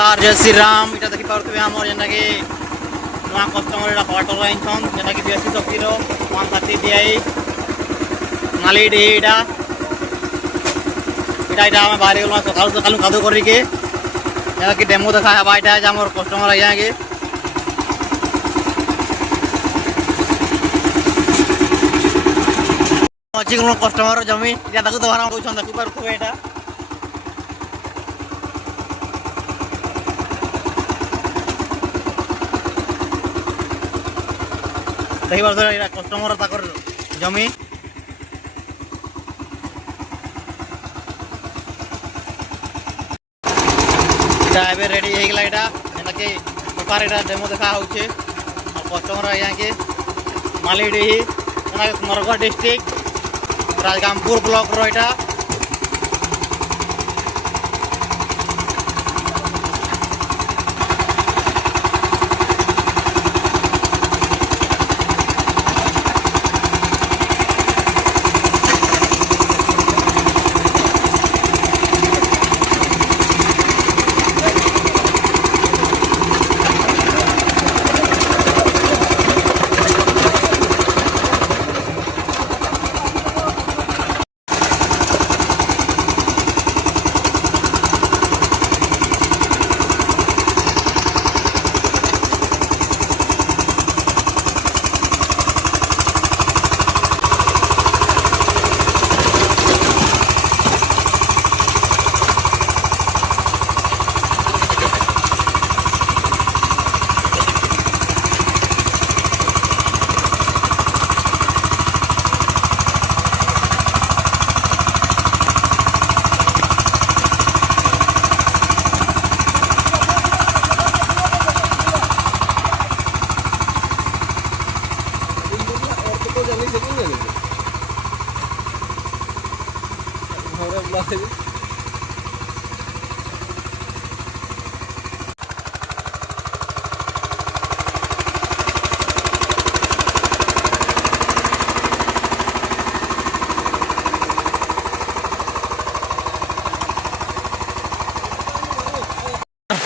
नमस्कार जय श्री राम। इटा देखि पारथबे हमर जेना कि नवा कस्टमर एटा क्वार्टर लाइन छन जेना कि 82 शक्ति रो 130 DI नाली डी एटा हम बाहर गल सकाल सकाल कादो करी के जेना कि डेमो देखा है बाइटा है हमर कस्टमर आया के अच्छी कस्टमर जमी इटा देखु दोबारा कहछन देखि पारथबे एटा देखि पारथबे कस्टमर ताकर जमी एबे रेडी हो गला एटा जेना कि दुकान एटा डेमो देखा होचे और कस्टमर आया के मालीडी जेना कि मरगढ़ डिस्ट्रिक्ट राजगामपुर ब्लॉक रो एटा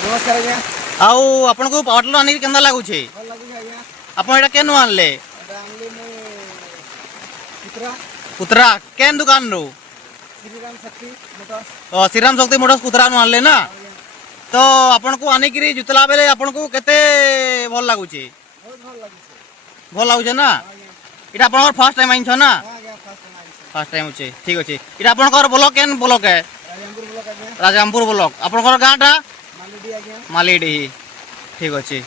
नमस्कार आज्ञा आउ आपन को पावरलो आनी केंदा लागु छे भल लागु छै आज्ञा आपन एटा केनु आनले एटा आनले मो पुत्रा पुत्रा केन दुकान रो श्रीराम शक्ति मोटर्स ओ श्रीराम शक्ति मोटर्स पुत्रा नु आनले ना तो आपन को आनी करी जुतला बेले आपन को केते भल लागु छे बहुत भल लागु छै भल लागु छे ना एटा आपन फर्स्ट टाइम आइन छ ना आज्ञा फर्स्ट टाइम आइ फर्स्ट टाइम छे ठीक अछि एटा आपन ब्लॉक केन ब्लॉक है राजगामपुर ब्लॉक आज्ञा राजगामपुर ब्लॉक आपन गाँटा मालीडी आज्ञा मालीडी ठीक अच्छे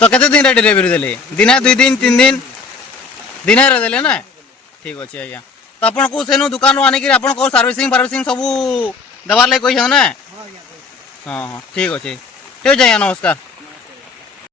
तो केते दिन रे डिलीवरी देले दिने 2 दिन 3 दिन दिने रे देले ना ठीक अच्छे आज्ञा तो आपन को सेनु दुकान आनी कि आपन को सर्विसिंग सब देवार ले कोई है ना हां आज्ञा हाँ हाँ ठीक अच्छे ठीक है नमस्कार।